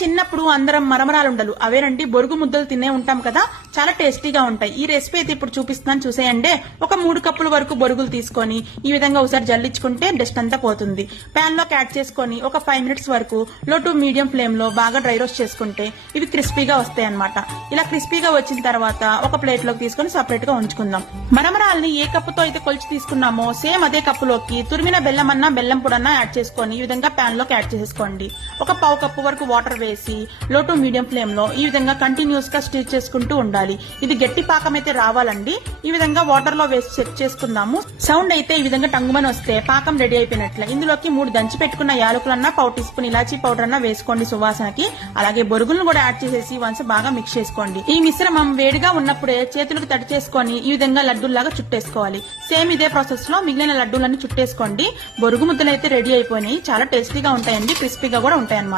చిన్నప్పుడు అందరం మరమరాలుండలు అవేనండి బొరుగు ముద్దలు తినే ఉంటాం కదా, చాలా టేస్టీగా ఉంటాయి. ఈ రెసిపీ అయితే ఇప్పుడు చూపిస్తున్నాను చూసేయండి. ఒక 3 కప్పుల వరకు బొరుగులు తీసుకొని ఈ విధంగా ఒకసారి జల్లించుకుంటే డస్ట్ అంతా పోతుంది. పాన్ లోకి యాడ్ చేసుకొని ఒక 5 మినిట్స్ వరకు లో టు మీడియం ఫ్లేమ్ లో బాగా డ్రై రోస్ట్ చేసుకుంటే ఇవి క్రిస్పీగా వస్తాయి అన్నమాట. ఇలా క్రిస్పీగా వచ్చిన తర్వాత ఒక ప్లేట్ లోకి తీసుకొని సపరేట్ గా ఉంచుకుందాం. మరమరాల్ని ఏ కప్పుతో అయితే కొలిచి తీసుకున్నామో సేమ్ అదే కప్పులోకి తురిమిన బెల్లం అన్నా బెల్లం పొడన్నా యాడ్ చేసుకొని ఈ విధంగా పాన్ లోకి యాడ్ చేసుకోండి. ఒక 1/2 కప్పు వరకు వాటర్ వేసి లో టు మీడియం ఫ్లేమ్ లో ఈ విధంగా కంటిన్యూస్ గా స్టిర్ చేసుకుంటూ ఉండాలి. ఇది గట్టి పాకం అయితే రావాలండి. ఈ విధంగా వాటర్ లో వేసి చెక్ చేసుకుందాము. సౌండ్ అయితే ఈ విధంగా టంగుమని వస్తే పాకం రెడీ అయిపోయినట్లే. ఇందులోకి 3 దంచి పెట్టుకున్న యాలకులన్నా 1/4 టీ స్పూన్ ఇలాచీ పౌడర్ అన్నా వేసుకోండి సువాసనకి. అలాగే బొరుగులను కూడా యాడ్ చేసేసి వన్స్ బాగా మిక్స్ చేసుకోండి. ఈ మిశ్రమం వేడిగా ఉన్నప్పుడే చేతులకు తడి చేసుకొని ఈ విధంగా లడ్డూల్లాగా చుట్టేసుకోవాలి. సేమ్ ఇదే ప్రాసెస్ లో మిగిలిన లడ్డూలన్నీ చుట్టేసుకోండి. బొరుగు ముద్దలు అయితే రెడీ అయిపోయినాయి. చాలా టేస్టీగా ఉంటాయండి, క్రిస్పీగా కూడా ఉంటాయి అన్నమాట.